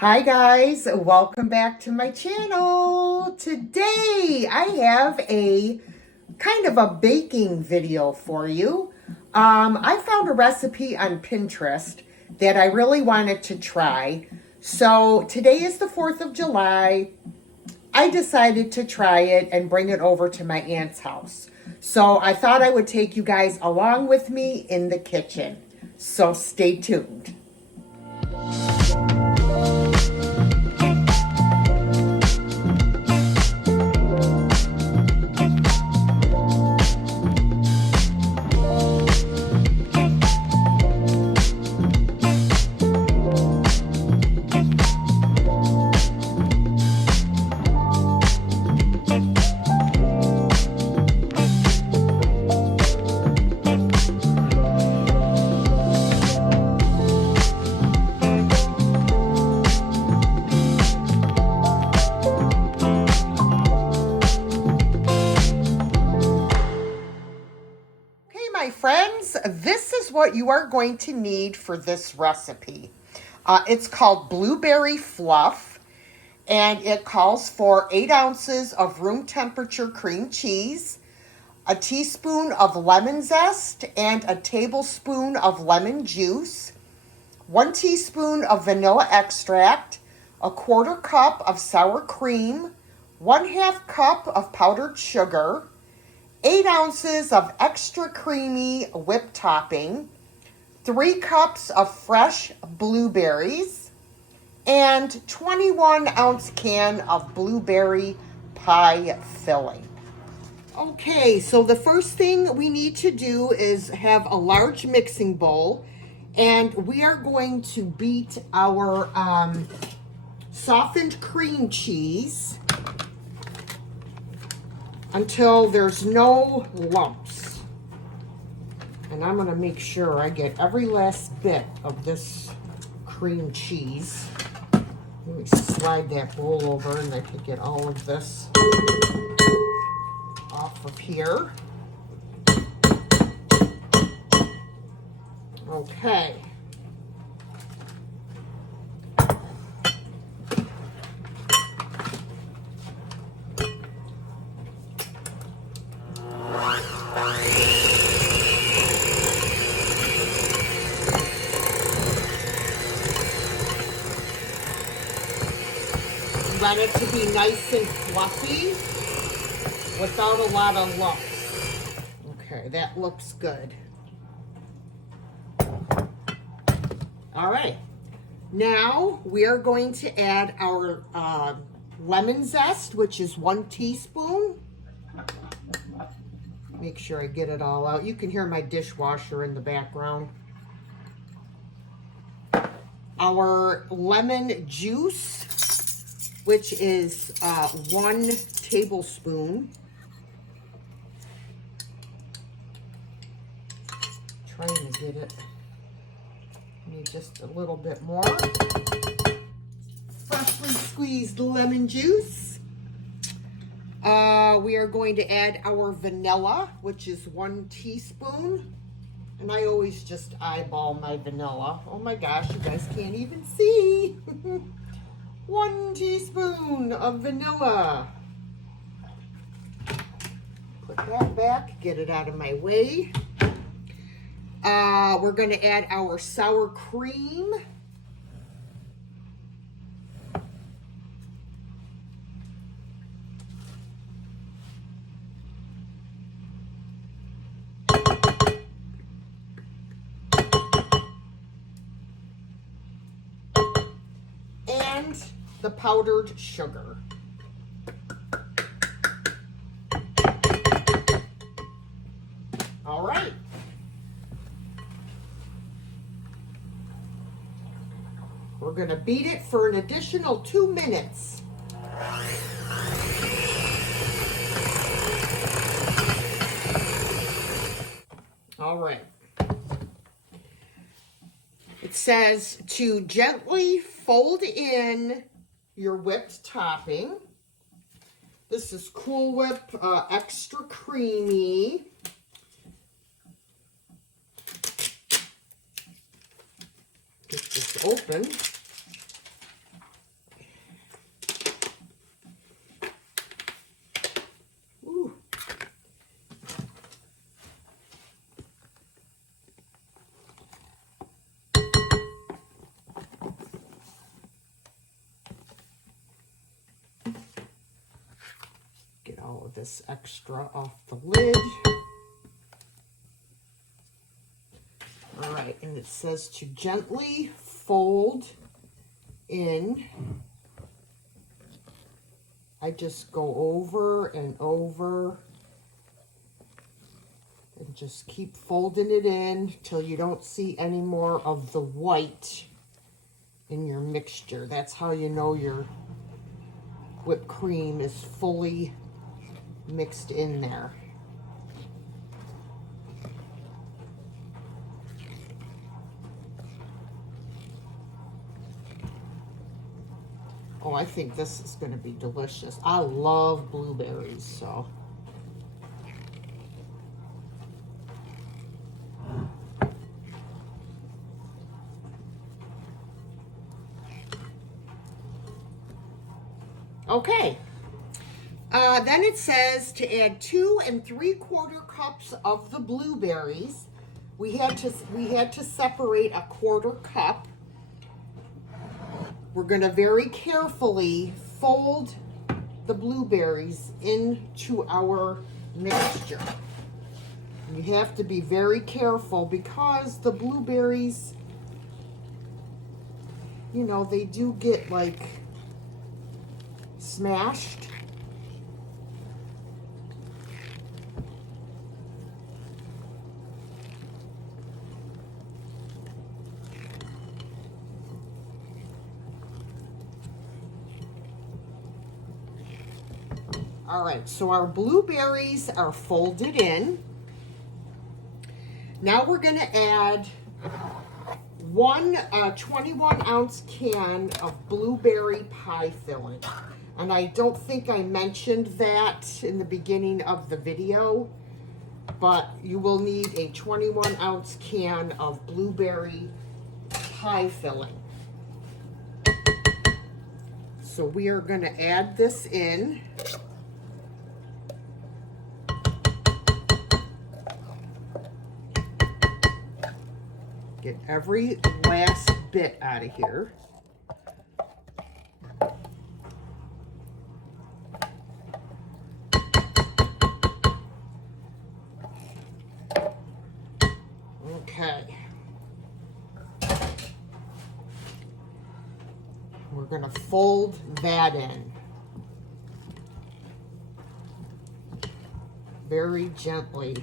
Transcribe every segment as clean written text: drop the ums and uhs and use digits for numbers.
Hi guys, welcome back to my channel. Today I have a kind of a baking video for you. I found a recipe on Pinterest that I really wanted to try. So today is the 4th of July. I decided to try it and bring it over to my aunt's house. So I thought I would take you guys along with me in the kitchen. So stay tuned. My friends, this is what you are going to need for this recipe. It's called blueberry fluff, and it calls for 8 ounces of room temperature cream cheese, a teaspoon of lemon zest and a tablespoon of lemon juice, 1 teaspoon of vanilla extract, a 1/4 cup of sour cream, 1/2 cup of powdered sugar, 8 ounces of extra creamy whipped topping, 3 cups of fresh blueberries, and 21-ounce can of blueberry pie filling. Okay, so the first thing we need to do is have a large mixing bowl, and we are going to beat our softened cream cheese until there's no lumps. And I'm gonna make sure I get every last bit of this cream cheese. Let me slide that bowl over and I can get all of this off of here. Okay. Want it to be nice and fluffy without a lot of lumps. Okay, that looks good. All right, now we are going to add our lemon zest, which is 1 teaspoon. Make sure I get it all out. You can hear my dishwasher in the background. Our lemon juice, which is 1 tablespoon. Trying to get it. Need just a little bit more. Freshly squeezed lemon juice. We are going to add our vanilla, which is 1 teaspoon. And I always just eyeball my vanilla. Oh my gosh, you guys can't even see. 1 teaspoon of vanilla. Put that back, get it out of my way. We're going to add our sour cream. And the powdered sugar. All right. We're going to beat it for an additional 2 minutes. All right. It says to gently fold in your whipped topping. This is Cool Whip Extra Creamy. Get this open. throw this extra off the lid. All right, and it says to gently fold in. I just go over and over and just keep folding it in till you don't see any more of the white in your mixture. That's how you know your whipped cream is fully mixed in there. Oh, I think this is going to be delicious. I love blueberries, so. Okay. Then it says to add 2 3/4 cups of the blueberries. We had to separate a 1/4 cup. We're going to very carefully fold the blueberries into our mixture. You have to be very careful because the blueberries, you know, they do get like smashed. All right, so our blueberries are folded in. Now we're going to add one 21-ounce can of blueberry pie filling. And I don't think I mentioned that in the beginning of the video, but you will need a 21-ounce can of blueberry pie filling. So we are going to add this in. Get every last bit out of here. Okay. We're going to fold that in very gently.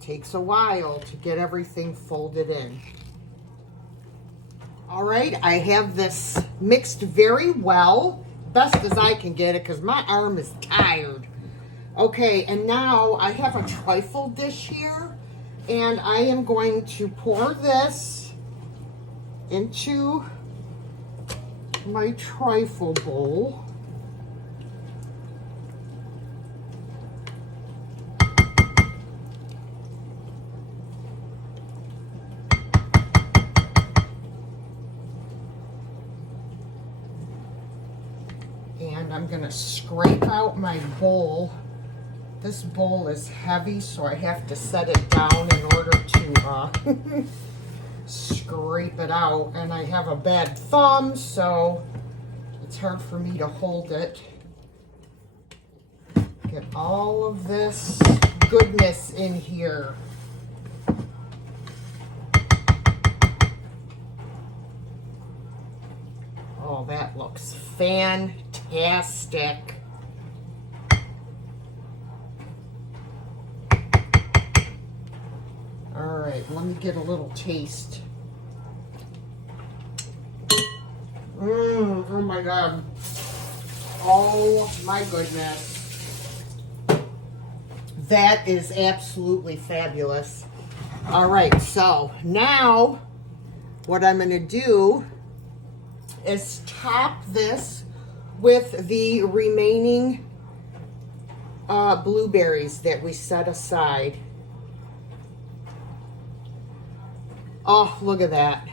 Takes a while to get everything folded in. All right, I have this mixed very well, best as I can get it because my arm is tired. Okay, and now I have a trifle dish here, and I am going to pour this into my trifle bowl. And I'm going to scrape out my bowl. This bowl is heavy, so I have to set it down in order to scrape it out. And I have a bad thumb, so it's hard for me to hold it. Get all of this goodness in here. Oh, that looks fantastic. All right, let me get a little taste. Oh my God. Oh my goodness. That is absolutely fabulous. All right, so now what I'm going to do is top this with the remaining blueberries that we set aside. Oh, look at that.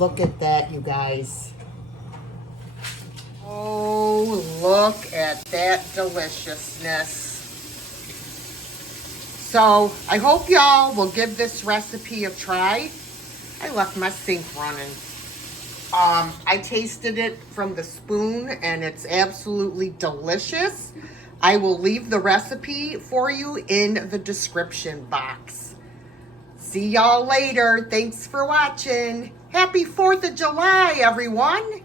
Look at that, you guys. Oh, look at that deliciousness. So I hope y'all will give this recipe a try. I left my sink running. I tasted it from the spoon and it's absolutely delicious. I will leave the recipe for you in the description box. See y'all later. Thanks for watching. Happy 4th of July, everyone.